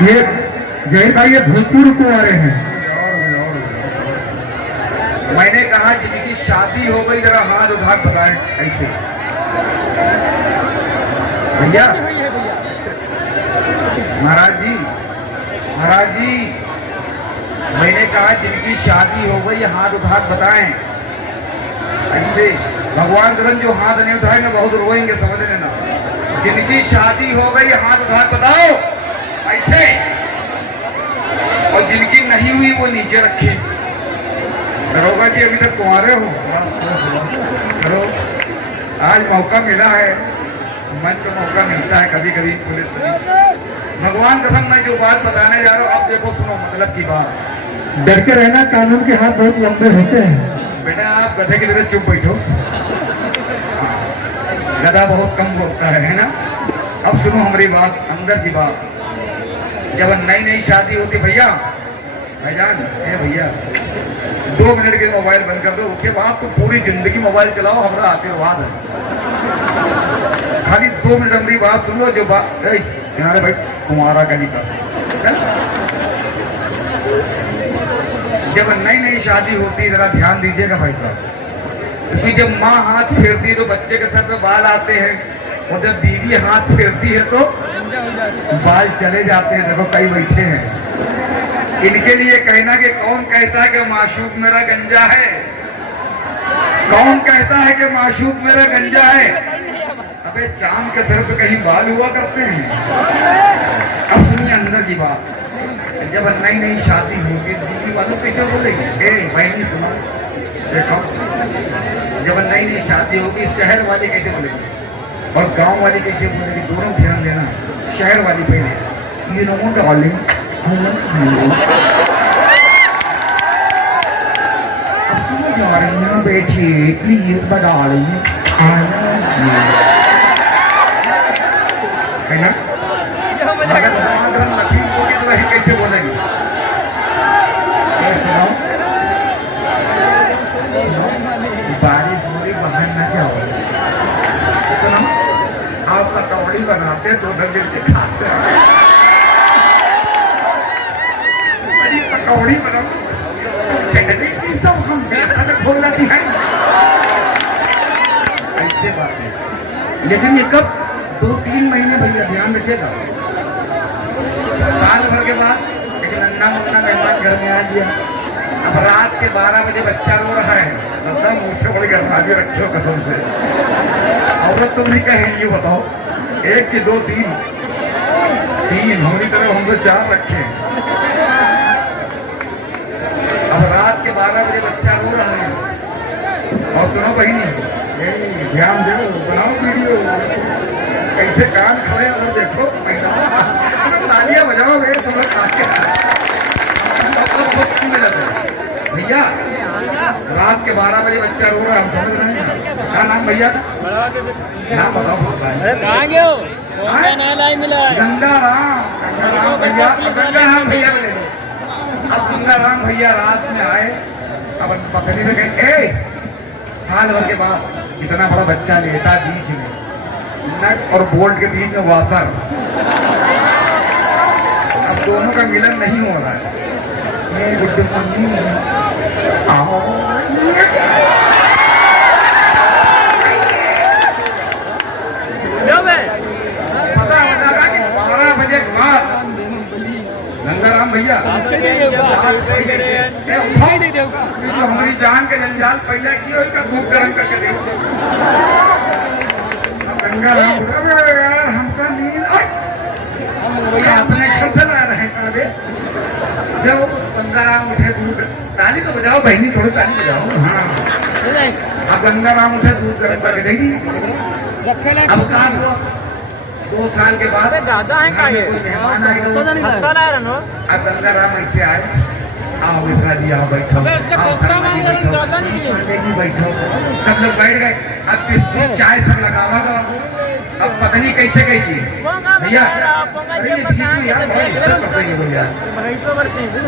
ये जय भाई ये भोजपुर को आ रहे हैं। मैंने कहा जिनकी शादी हो गई जरा हाथ उठा बताएं ऐसे भैया। महाराज जी मैंने कहा जिनकी शादी हो गई हाथ उठा बताएं ऐसे। भगवान कसम जो हाथ नहीं उठाएंगे बहुत रोएंगे, समझ लेना। जिनकी शादी हो गई हाथ उठा बताओ ऐसे, और जिनकी नहीं हुई वो नीचे रखे। दरोगा जी अभी तक कुंवारे हो, करो आज मौका मिला है, मन को मौका मिलता है कभी कभी पुलिस से। भगवान कसम मैं जो बात बताने जा रहा हूँ आप देखो, सुनो मतलब की बात। डर के रहना, कानून के हाथ बहुत लंबे होते हैं। बेटा आप गधे की तरह चुप बैठो, गधा बहुत कम बोलता है ना। अब सुनो हमारी बात, अंदर की बात। जब नई नई शादी होती भैया, भाईजान ए भैया 2 मिनट के मोबाइल बंद कर दो, उसके बाद तो पूरी जिंदगी मोबाइल चलाओ, हमारा आशीर्वाद है। खाली 2 मिनट हमारी बात सुन लो। जो बात भाई तुम्हारा कहीं का, जब नई नई शादी होती है जरा ध्यान दीजिएगा भाई साहब, क्योंकि जब माँ हाथ फेरती है तो बच्चे के सर पे बाल आते हैं, और जब बीवी हाथ फेरती है तो बाल चले जाते हैं। देखो कई बैठे हैं, इनके लिए कहना कि कौन कहता है कि माशूक मेरा गंजा है, कौन कहता है कि माशूक मेरा गंजा है। अबे चांद के सर पे कहीं बाल हुआ करते हैं। अब सुनिए अंदर की बात। जब नई नई शादी होती बीवी वालों कैसे बोलेंगे, बहनी सुनो देखो, जब नई नई शादी होगी शहर वाले कैसे बोलेंगे और गांव वाले कैसे बोलेंगे, दोनों ध्यान देना। शहर वाली पहले यू नो डार्लिंग जा रही है बेटी प्लीज बता रही है ना। अगर लखीम होगी तो वही कैसे बोलेगी, सुनाओ। बारिश हो रही बाहर न जाओ, सुनो आप पकौड़ी बनाते तो डंडे से खाते, बड़ी पकौड़ी बनाओ चटनी की सब हम बेसन खोल रही है, ऐसे बात है। लेकिन ये कब 2-3 महीने भैया ध्यान रखिएगा, साल भर के बाद एक नन्ना मुन्ना मेहमान घर में आ गया। अब रात के 12 बजे बच्चा रो रहा है, मतलब मुझे बड़ी गरमाजी रखो कसम से। औरत तुम नहीं कहेंगी, ये बताओ 1 की 2 3 हमारी तरफ हम तो 4 रखे। अब रात के 12 बजे बच्चा रो रहा है, और सुनो बहनी ध्यान दो, बनाओ वीडियो कैसे कान खड़े और देखो तालियां बजाओ वे तुम लोग भैया। रात के 12 बजे बच्चा रो रहा है, हम समझ रहे हैं। क्या नाम भैया का नाम बताओ। गंगाराम भैया, गंगाराम भैया बोले। अब गंगाराम भैया रात में आए, अब पत्नी ने कहे साल भर के बाद इतना बड़ा बच्चा लेता बीच में नट और बोल्ट के बीच में वासर, अब दोनों का मिलन नहीं हो रहा है। ये गुड्डू मम्मी आओ, पता होगा कि 12 बजे बाद गंगाराम भैया जो हमारी जान के जंजाल पैदा की हो, इसका दूध गर्म करके दे। गंगाराम यार हमका नींद अपने घर से ला रहे हैं। जब गंगाराम उठे दूध, ताली तो बजाओ बहनी, थोड़ी ताली बजाओ। हाँ अब गंगाराम उठे दूध गर्म करके देगी। अब काम हुआ 2 साल के बाद कोई मेहमान आए, अब गंगाराम ऐसे आए, आओ मिश्रा जी आओ बैठो, जी बैठो, सब लोग बैठ गए। अब बिस्कुट चाय सब लगावा, अब पत्नी कैसे गई थी भैया,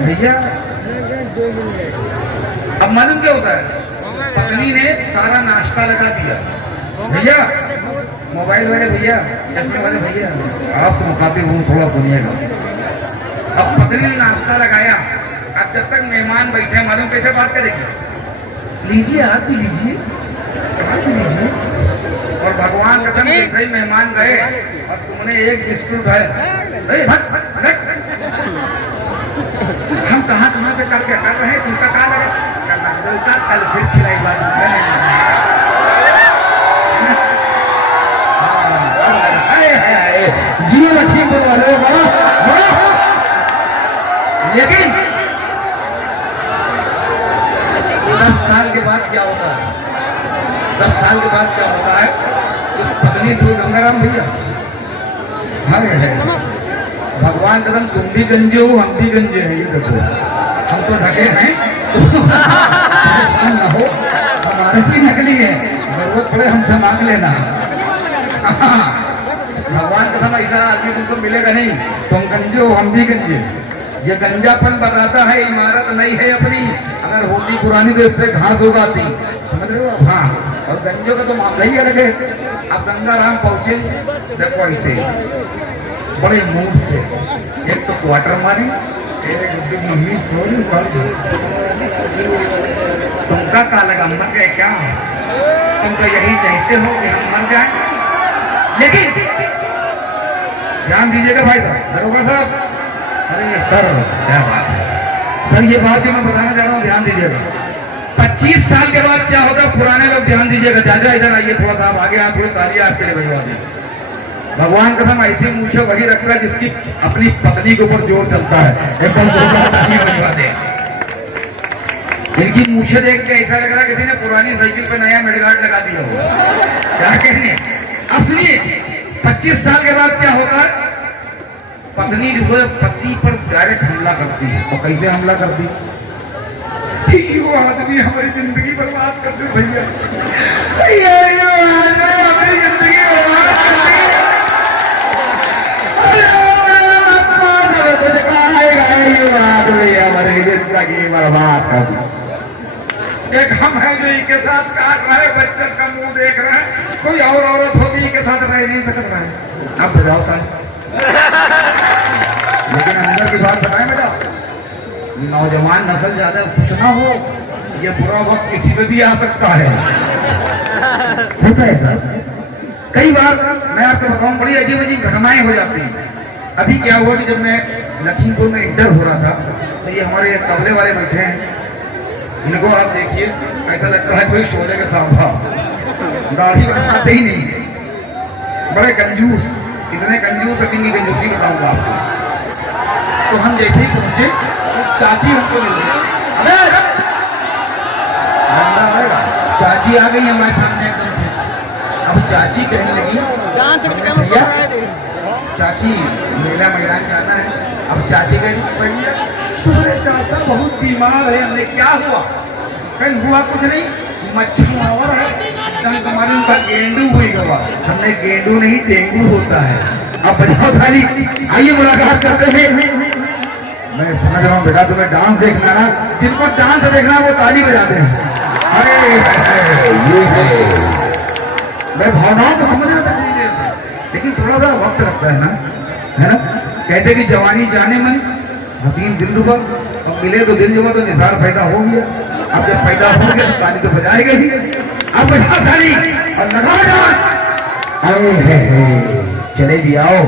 भैया अब मालूम क्या होता है, पत्नी ने सारा नाश्ता लगा दिया। भैया मोबाइल वाले भैया, चश्मे वाले भैया, आपसे मुखातिब हूँ, थोड़ा सुनिएगा। अब पत्नी ने नाश्ता लगाया, अब जब तक मेहमान बैठे मालूम कैसे बात करेगी, लीजिए आप भी लीजिए, आप भी लीजिए। और भगवान कसम जैसे ही मेहमान गए और तुमने एक बिस्कुट खाए, हम कहाँ कहाँ से करके कर रहे हैं, तुमका कहा लगा कल फिर खिलाई बात जियो लक्ष्मीपुर वाले लेकिन 10 साल के बाद क्या होता है, 10 साल के बाद क्या होता है, तो पत्नी से गंगाराम भैया अरे है भगवान कसम तुम भी गंजे हो हम भी गंजे हैं, ये देखो हम तो ढके हैं परेशान ना हो, हमारे भी नकली है, जरूरत पड़े हमसे मांग लेना। भगवान कसम ऐसा आदमी तुमको मिलेगा नहीं, तुम गंजे हो हम भी गंजे। ये गंजापन बताता है इमारत नहीं है अपनी, अगर होती पुरानी तो इस पे घास उगाती, समझ रहे हो आप? हाँ, और गंजों का तो मामला ही अलग है। अब गंगाराम पहुंचे, देखो ऐसे बड़े मूड से, एक तो क्वार्टर मारी, एक मम्मी सोरी तुमका का लगा मर गए क्या, तुम तो यही चाहते हो कि हम मर जाए। लेकिन ध्यान दीजिएगा भाई साहब, दरोगा साहब, अरे सर क्या बात है सर, ये बात जो मैं बताना चाह रहा हूँ ध्यान दीजिएगा। 25 साल के बाद क्या होगा, पुराने लोग ध्यान दीजिएगा, चाचा इधर आइए थोड़ा सा, आगे यहाँ थोड़ी तालियां आपके लिए बजवा दी। भगवान कसम ऐसी मूछे वही रखता है जिसकी अपनी पत्नी के ऊपर जोर चलता है, एकदम तालियां बजवा दे। इनकी मूछे देख के ऐसा लग रहा है किसी ने पुरानी साइकिल पे नया मेडगार्ड लगा दिया हो, क्या कहने। अब सुनिए 25 साल के बाद क्या होता है, पत्नी जो है पति पर डायरेक्ट हमला करती है। और कैसे हमला करती है, यो आदमी हमारी जिंदगी बर्बाद कर दे भैया, यो आदमी हमारी जिंदगी बर्बाद कर दे, यो आदमी हमारी जिंदगी बर्बाद कर दे। एक हम है जो इनके साथ काट रहे, बच्चे का मुंह देख रहे हैं, कोई और औरत होती के साथ रह नहीं सकता है। अब बजाओ ताली। लेकिन अंदर की बात बताएं बेटा, नौजवान नस्ल ज्यादा खुश ना हो, ये बुरा वक्त किसी पे भी आ सकता है, होता है सर। कई बार मैं आपको बताऊं बड़ी अजीब अजीब घटनाएं हो जाती हैं। अभी क्या हुआ कि जब मैं लखीमपुर में इंटर हो रहा था, तो ये हमारे कबले वाले बैठे हैं, इनको आप देखिए ऐसा लगता है कोई शोले के सांभा, दाढ़ी बनाते ही नहीं, बड़े कंजूस, इतने कंजूस अपनी कंजूसी बताऊंगा आपको। तो हम जैसे ही पहुंचे चाची हमको मिल गई, अरे चाची आ गई हमारे सामने एकदम से। अब चाची कहने लगी भैया चाची मेला मैदान जाना है। अब चाची कही भैया तुम्हारे चाचा बहुत बीमार है। हमने क्या हुआ, कहीं हुआ कुछ नहीं, मच्छर है, तुम्हारी उनका गेंडू हुई गवा। हमने गेंडू नहीं डेंगू होता है। अब बजाओ थाली, आइए मुलाकात करते हैं। मैं समझ रहा हूँ बेटा तुम्हें डांस देखना ना, जिनको डांस देखना वो ताली बजाते हैं। अरे ये है, मैं भावनाओं को समझ रहा था थोड़ी देर से, लेकिन थोड़ा सा वक्त लगता है ना। कहते कि जवानी जाने मन हसीन दिल रुबा, अब मिले तो दिल जुबा, तो निसार पैदा हो गया। अब जब पैदा हो गया तो ताली तो बजाएगा ही। अब बजाओ ताली और लगाओ डांस। चले भी आओ।